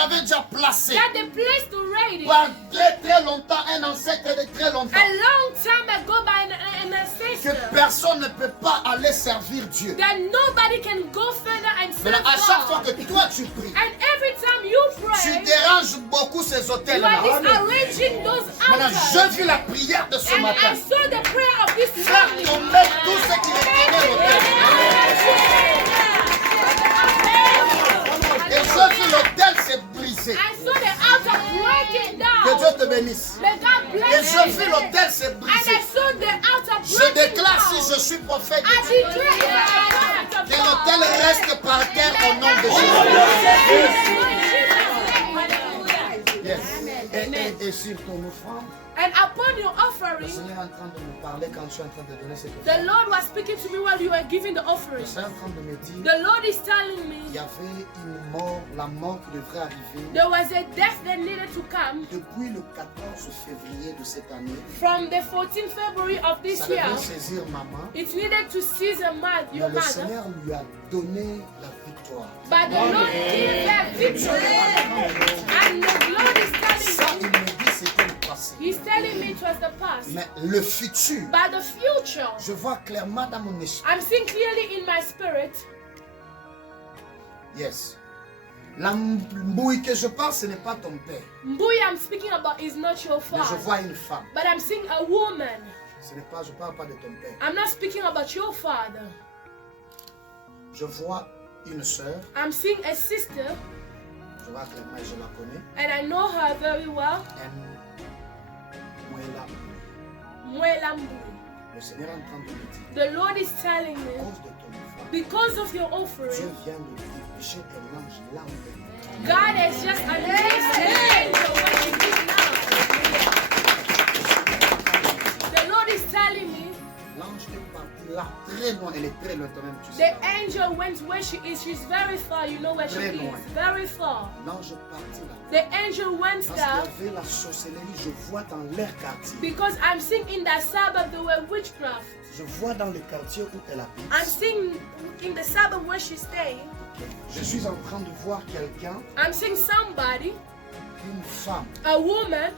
l'avait déjà placé. That they placed already. Par très longtemps, un ancêtre de très longtemps. A long time ago by an Que ancestor. personne ne peut pas aller servir Dieu. That nobody can go further and serve Maintenant, à chaque fois God. que toi tu pries, And every time you tu pray, déranges beaucoup ces you hôtels-là. are disarranging those Maintenant, altars. j'ai vu la prière de ce And matin. I saw the prayer of this Faire morning. tomber tout ce qui retenait l'hôtel. Et j'ai vu l'hôtel se briser. I saw the altar breaking Que down. Dieu te bénisse. May God Et bless j'ai you. vu l'hôtel se And I briser. saw the altar Je breaking déclare si down. je suis prophète I de Dieu, declare in the name of que l'hôtel God. reste par terre au nom de Jésus. Yes. Et sur ton offrande, And upon your le offering, Seigneur est en train de me parler quand je suis en train de donner cette the offrande. Lord was speaking to me while you were giving the Le offering. Seigneur est en train de me dire, The Lord is telling il y me avait une mort, la mort qui devrait arriver there was a death that needed to come depuis le 14 février de cette année. from the 14th February of this Ça year. devait saisir maman, It needed to seize your mais le mother, Seigneur lui a donné la victoire. but the Lord gave her victory. And the Lord is Ça, telling il me, me dit c'était le passé. He's telling me it was the past. Mais le futur, But the future, je vois clairement dans mon esprit. I'm seeing clearly in my spirit. Yes. La mbouille que je parle, ce n'est pas ton père. Mbui I'm speaking about is not your Mais je father. vois une femme. But I'm seeing a woman. Ce n'est pas, je ne parle pas de ton père. I'm not speaking about your father. Je vois une sœur. I'm seeing a sister, Je vois clairement, je la connais. and I know her very well. Mwela. Mwela Mbui. Le Seigneur est en train de me dire, The Lord is telling à me, cause de ton offrande, because of your Dieu offering, vient de dépêcher un ange là où elle est. God has just unleashed an angel when she did now. The Lord is telling me, L'ange est parti là, très loin. Elle est très loin toi-même, tu the sais. angel went where she is. She's very far. You know where she Très is. loin. Very far. L'ange est parti là. The angel went Parce there qu'il y avait la sorcellerie, je vois dans leur quartier. because I'm seeing in that suburb there were witchcraft. Je vois dans le quartier où elle habite. I'm seeing in the suburb where she's staying. Je suis en train de voir quelqu'un, I'm seeing somebody, une femme. a woman.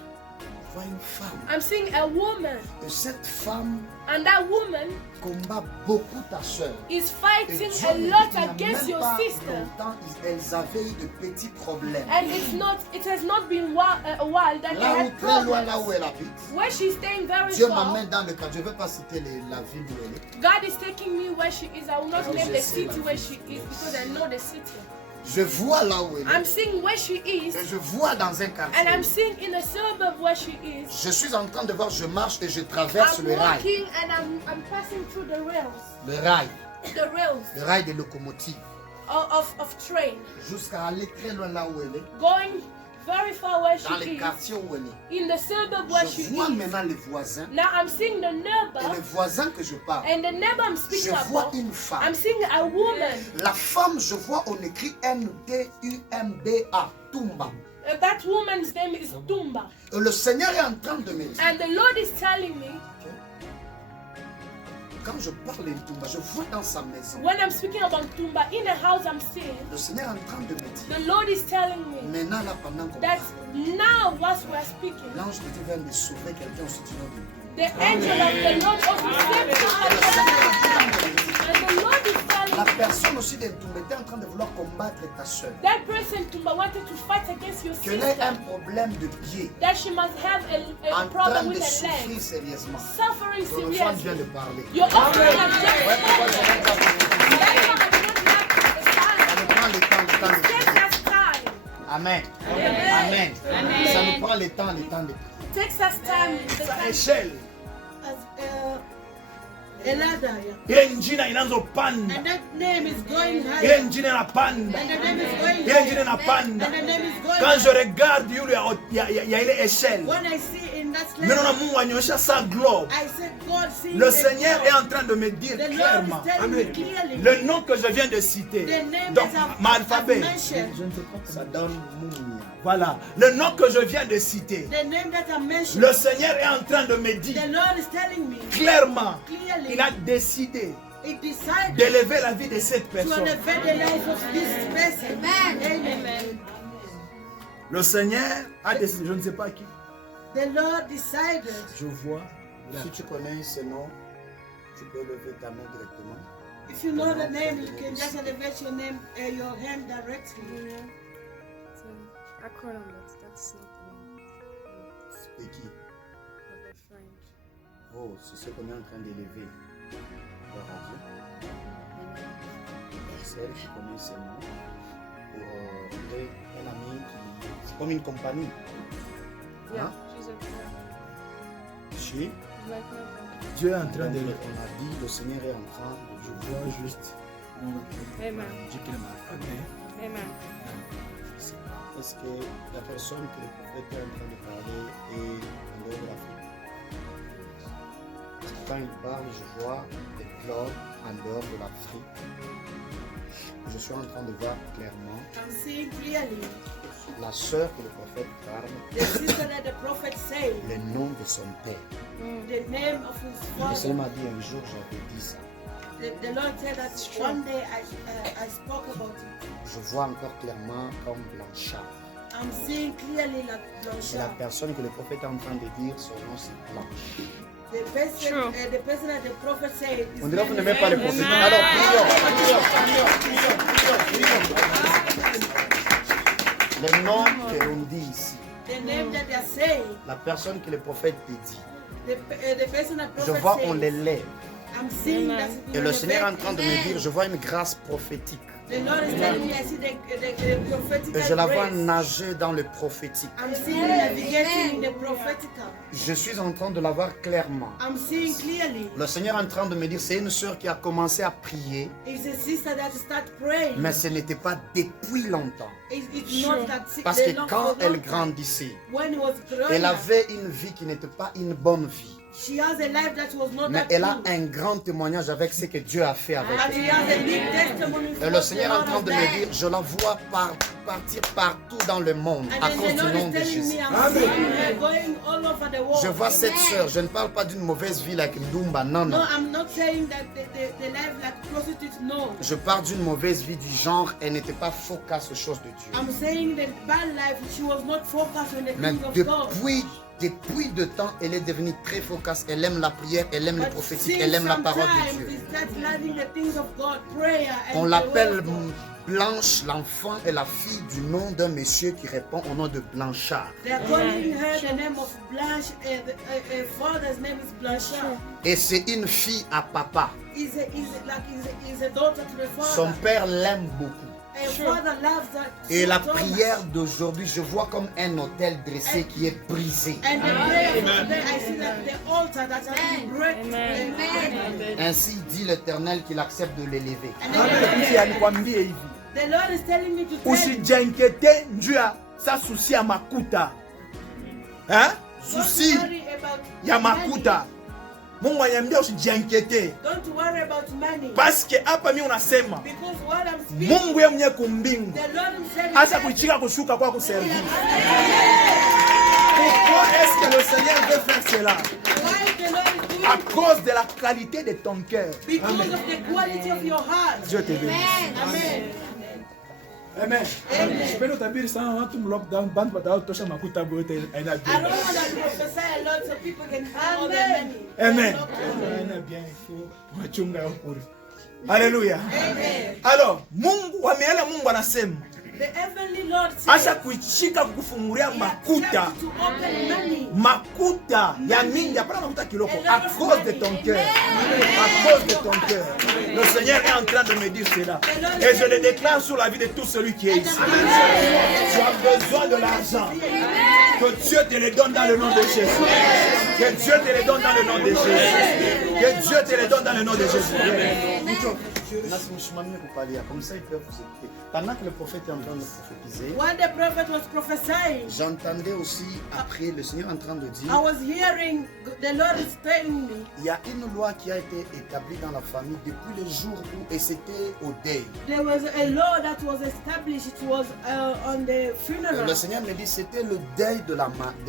Je vois une femme. I'm seeing a woman, Et cette femme and that woman combat beaucoup ta soeur. is Et fighting Dieu a me dit lot qu'il n'y a against même your pas sister. longtemps, elles avaient eu de petits problèmes. And it has not been a while that they Là où, had très loin, là problems. où elle habite, Where she's staying very Dieu far, m'amène dans le cas. Je ne vais pas citer la ville où elle est. God is taking me where she is. I will not Oh, name je the sais city la where ville. she is because I know the city. Je vois là où elle I'm est. seeing where she is, Et je vois dans un and quartier. I'm seeing in a suburb where she is. Je suis en train de voir, je marche et je traverse I'm le rail. walking and I'm passing through the rails Le rail de locomotive. of train, Jusqu'à aller très loin là où elle est. going very far where Dans she les is, quartiers où elle est. in the suburb where she Je vois is. maintenant les voisins. Now I'm seeing the Et neighbor, les voisins que je parle. and the neighbor I'm Je speaking vois about, une femme. I'm seeing a woman. La femme, je vois, on écrit N-D-U-M-B-A. Tumba. That woman's name is Tumba. Et le Seigneur est en train de me dire. And the Lord is telling me, Quand je parle de Tumba, je vois dans sa maison. when I'm speaking about Tumba, in the house I'm seeing, Le Seigneur est en train de me dire. the Lord is telling me Maintenant, là, pendant qu'on that parle, now, whilst we're speaking, l'ange de Dieu vient de sauver quelqu'un au studio de Tumba. the angel of the Lord also saved somebody. And the Lord is La telling me personne aussi de Tumba était en train de vouloir combattre ta soeur. that person Tumba wanted to fight against your Qu'elle ait un sister, problème de pied. that she must have a En train problem de with her souffrir legs, sérieusement. suffering Ton enfant vient de seriously. parler. Your offering has just Ouais, pourquoi je started. ne pas That's why I do not have the Ça nous time. prend le temps, le temps. Take us time. Amen. Amen. Amen. Ça nous prend le temps, le temps. Takes us time. The time. Échelle. Eladaya. Ile njina inazopanda. And that name is going Ile higher. njina inapanda. And the name is going Ile njina higher. inapanda. And the name is going Quand je higher. regarde yule ya ile échelle, When I see in that mimi naona slave, Mungu anyosha sa globe. I said, God sees Le it Seigneur all. est en train de me dire The Lord clairement is telling me Amen. clearly Le nom que je viens de citer. the name Donc, that ma I've alphabet. mentioned. Ça donne Mounia. Voilà. Le nom que je viens de citer. The name that I mentioned. Le Seigneur est en train de me dire The Lord is telling me clairement clearly qu'il a décidé He decided d'élever la vie de cette to personne. elevate the life of this person. Amen. Le Seigneur a décidé, je ne sais pas qui. The Lord decided. Je vois. Si tu connais ce nom, tu peux lever ta main directement. If you know the name, you can just elevate your name, your hand directly. It's an acronym, but that's not the name. C'est qui? But they're French. Oh, c'est ce qu'on est en train d'élever. Gloire à Dieu. Celle qui connaît ce nom. Pour un ami qui. C'est comme une compagnie. Yeah, Hein? she's a Chez. like my friend. Dieu est en train Donc, de le on a dit, le Seigneur est en train de. Je vois juste. Amen. Dis qu'il m'a fait. Amen. Est-ce que la personne que le prophète est en train de parler est en dehors de l'Afrique? Parce que quand il parle, je vois des clubs en dehors de l'Afrique. Je suis en train de voir clairement I'm seeing clearly la sœur que le prophète parle, the sister that the prophet said, le nom de son père. the name of his Le father. Seigneur m'a dit un jour, j'avais dit ça. The Lord said that one day I spoke about it. Je vois encore clairement comme Blanchard. I'm seeing clearly like C'est la Blanchard. personne que le prophète est en train de dire, son nom c'est Blanche. The person that the prophet said. On dirait que vous n'aimez pas les prophètes. Alors, prions. Le nom que l'on dit ici, The name that they are saying, la personne que le prophète te dit, the person that je prophet vois, on says, l'élève. I'm seeing that. Et le Seigneur est en train de me dire, je vois une grâce prophétique. The Lord is telling me I see the prophetic Et je la vois grace. nager dans le prophétique. I'm seeing navigating in the prophetical. Je suis en train de la voir clairement. I'm seeing clearly. Le Seigneur est en train de me dire, c'est une sœur qui a commencé à prier, It's a sister that start praying. mais ce n'était pas depuis longtemps. It's not that Parce que quand elle grandissait, when he was growing elle up, avait une vie qui n'était pas une bonne vie. she has a life that was not Mais that elle a good. un grand témoignage avec ce que Dieu a fait avec And elle. she has a big testimony Et for le what Seigneur the est en Lord train has de done. me dire, je la vois partir partout dans le monde And à then cause the du Lord nom is de telling Jésus. me I'm seeing her going all over the world. Je vois cette sœur, je ne parle pas d'une mauvaise vie like Ndumba, non, No, non. I'm not saying that the life like prostitutes, no. Je parle d'une mauvaise vie du genre, elle n'était pas focus aux choses de Dieu. I'm saying that bad life, she was not focused on the Mais things of God. depuis de temps, elle est devenue très focus. Elle aime la prière, elle aime le But prophétique, since elle aime la some parole time, de Dieu. she starts learning the things of God, prayer, and On the l'appelle word of God. Blanche, l'enfant et la fille du nom d'un monsieur qui répond au nom de Blanchard. They are calling her the name of Blanche. Her father's name is Blanchard. Et c'est une fille à papa. Is a daughter to the father. Son père l'aime beaucoup. Her father loves her. Et la so much. prière d'aujourd'hui, je vois comme un autel dressé qui est brisé. And the prayer from there, I see that the altar that has been broken. Amen. Ainsi dit l'Éternel qu'il accepte de l'élever. And then Hivi alikwambia hivi, the Lord is telling me to tell you, usijinkete juu ya sa susi ya makuta. Susi don't worry about ya money. makuta. Mungu ananiambia usijinkete. Don't worry about money. Paske hapa mimi unasema Because what I'm speaking, Mungu yeye mwenye kumbingu the Lord himself hasa is kuichika kushuka kwa kuservice. Pourquoi est-ce que le Seigneur veut faire cela? why the Lord is doing À it. cause de la qualité de ton cœur. Because of the quality of your heart. Dieu te bénisse. Amen. Amen. Sipendi utabiri sana watu lockdown bantu wataotosha makuta yote aina I bien. don't want to prophesy a lot so people can have all their money. Amen. Amen. Aina bien il faut wachunga ukuri. Haleluya. Alors, Mungu wameela Mungu anasema The heavenly Lord says, acha kuichika kukufungulia makuta. to open money. Makuta ya mingi, hapana makuta kiloko, à cause de ton cœur. À cause de ton cœur. Le Seigneur est en train de me dire cela. Et je le déclare sur la vie de tout celui qui est ici. Tu as besoin de l'argent. Que Dieu te le donne dans le nom de Jésus. Que Dieu te le donne dans le nom de Jésus. Que Dieu te le donne dans le nom de Jésus. Comme ça, ils peuvent vous écouter. Pendant que le prophète est en train de prophétiser, When the prophet was prophesying, j'entendais aussi après le Seigneur en train de I dire, was hearing the Lord is telling me, il y a une loi qui a été établie dans la famille depuis le jour où, et c'était au deuil. there was a law that was established. It was on the funeral. Le Seigneur me dit, c'était le deuil de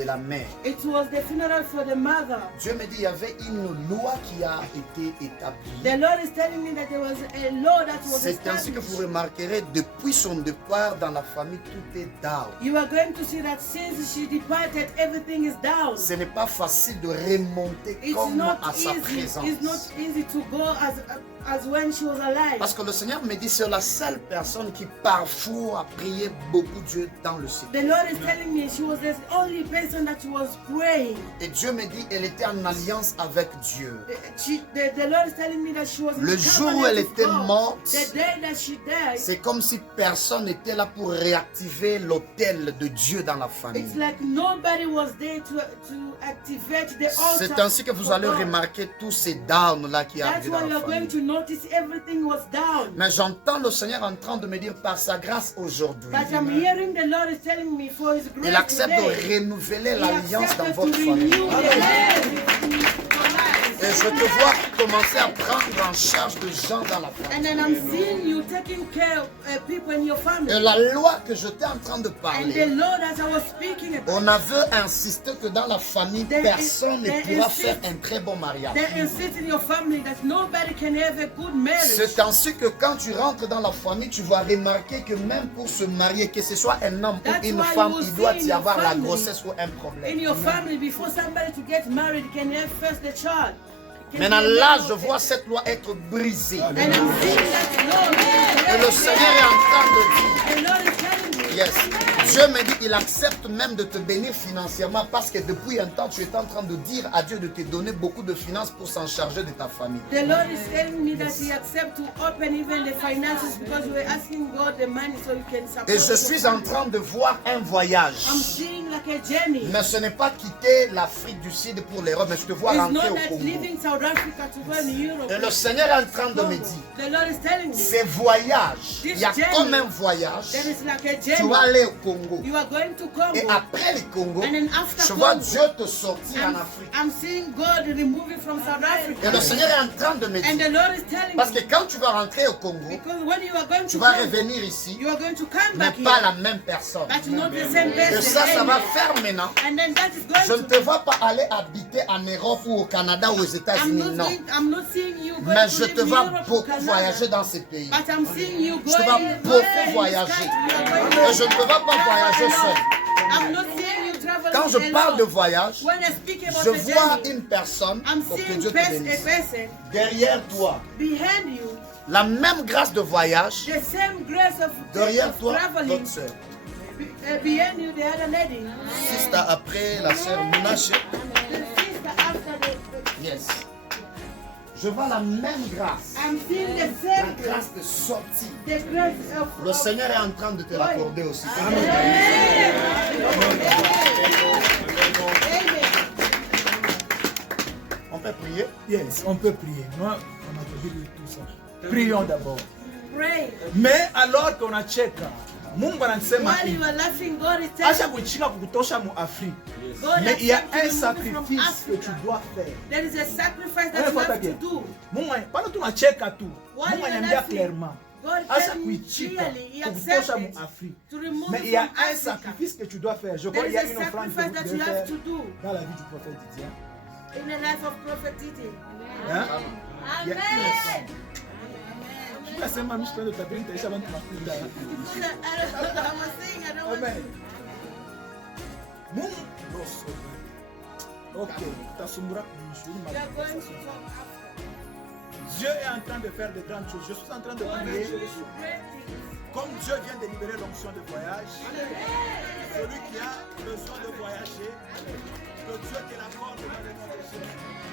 la mère. It was the funeral for the mother. Dieu me dit, il y avait une loi qui a été établie. The Lord is telling me that there was a law that was C'est ainsi que vous established. remarquerez, depuis son départ dans la famille, tout est down. You are going to see that since she departed, everything is down. Ce n'est pas facile de remonter It's comme not à sa easy. présence. It's not easy to go as when she was alive. Parce que le Seigneur me dit, c'est la seule personne qui parfois a prié beaucoup Dieu dans le ciel. The Lord is telling me she was the only person that was praying. Et Dieu me dit, elle était en alliance avec Dieu. The Lord is telling me that she was in Le jour où elle était morte, the day that she died, c'est comme si personne n'était là pour réactiver l'autel de Dieu dans la famille. it's like nobody was there to activate the altar. C'est ainsi que vous for allez God. remarquer tous ces downs là qui That's arrivent dans why la you're going to famille. notice everything was down. Mais j'entends le Seigneur en train de me dire par sa grâce aujourd'hui, But I'm hearing the Lord is telling me for His grace il accepte today, de renouveler He l'alliance dans accepted votre to famille. renew the alliance. Et je te vois commencer à prendre en charge de gens dans la famille. And then I'm seeing you taking care of people in your Et family. la loi que j'étais en train de And the parler, Lord, as I was speaking about, on avait insisté que dans la famille, personne ne pourra faire un très bon mariage. they insist in your family that nobody can have a good marriage. C'est ainsi que quand tu rentres dans la famille, tu vas remarquer que même pour se marier, que ce soit un homme ou That's une why femme, you will il doit see in y your avoir la family. grossesse ou un In problème. your family, before somebody to get married, can have first the child. Can Maintenant be a là, man je or- vois cette loi être brisée. And I'm seeing that Lord. Et le Seigneur est en train de dire, The Lord is telling me. yes, Dieu me dit, il accepte même de te bénir financièrement parce que depuis un temps, tu es en train de dire à Dieu de te donner beaucoup de finances pour s'en charger de ta famille. The Lord is telling me that He accepts to open even the finances because we're asking God the money so you can support. Et je your suis en family. train de voir un voyage. I'm seeing like a journey. Mais ce n'est pas quitter l'Afrique du Sud pour l'Europe, mais je te vois It's rentrer not au that Congo. leaving South Africa to go in Europe. Et le Seigneur est en train de me Congo. dire, The Lord is telling me ces voyages, il y a comme un voyage, there is like a tu journey. vas aller au Congo. You are going to Congo. Et après le Congo, And then after je vois Congo, Dieu te sortir en Afrique. I'm seeing God removing from South Et le Africa. Seigneur est en train de me And dire, the Lord is telling parce que me, quand tu vas rentrer au Congo, because when you are going tu to vas Congo, revenir ici, you are going to come mais back pas here. la même personne. But not the same Et person. ça va Amen. faire maintenant. And then that is Je ne going te to. vois pas aller habiter en Europe ou au Canada ou aux États-Unis, non. I'm not seeing you going Mais to je live te in vois Europe, beaucoup Canada. voyager dans ces pays. But I'm seeing you Je te going vois in beaucoup this voyager. country. You are going Et je ne te vois pas voyager seul. I'm not seeing you traveling Quand je parle de alone. voyage, When I speak about je the vois journey, une personne, I'm pour que seeing Dieu te a bénisse, person derrière toi. behind you. La même grâce de voyage, The same grace of derrière toi, traveling. votre soeur. Behind you, the other lady. Juste après la sœur Munache. The sister after the. Yes. Je vois la même grâce. I'm seeing the La same grace. grâce de sortie. The grace of. Le Seigneur est en train de te l'accorder aussi. On peut prier? Yes, on peut prier. Nous, on a dit tout ça. Prions d'abord. Pray. Mais alors tunacheka, Mungu anasema While you hivi, are laughing, God is acha telling kuchika kukutosha mu Afrique. God Mais il y a has un sent you to remove you from sacrifice que tu Africa. dois faire. There is a sacrifice that you Unafuata have to bien? do. Mungu bado tunacheka tu. While Mungu you are ananiambia laughing, clairement, God acha telling me kuichika clearly, He kukutosha mu accepted Afrique. to remove Mais il y you a from un Africa. sacrifice que tu dois faire. Je crois There qu'il y a is une a offrande sacrifice que that vous you devez have faire to do dans la vie du prophète Didier. in the life of Prophet Titi. Hein? Il y a une offrande. Tunasema mimi tunaenda tabiri nitaisha bantu makuta. Because I was saying I don't want Amen. Mungu roso. Ok, tutasumbura kumshukuru to. We are going to manifestation. come after. Dieu est en train de faire de grandes choses. Je suis en train de God prier. is doing great things. Comme Dieu vient de libérer l'onction de voyage, celui qui a besoin de voyager, que Dieu te l'accorde dans le nom de Jésus.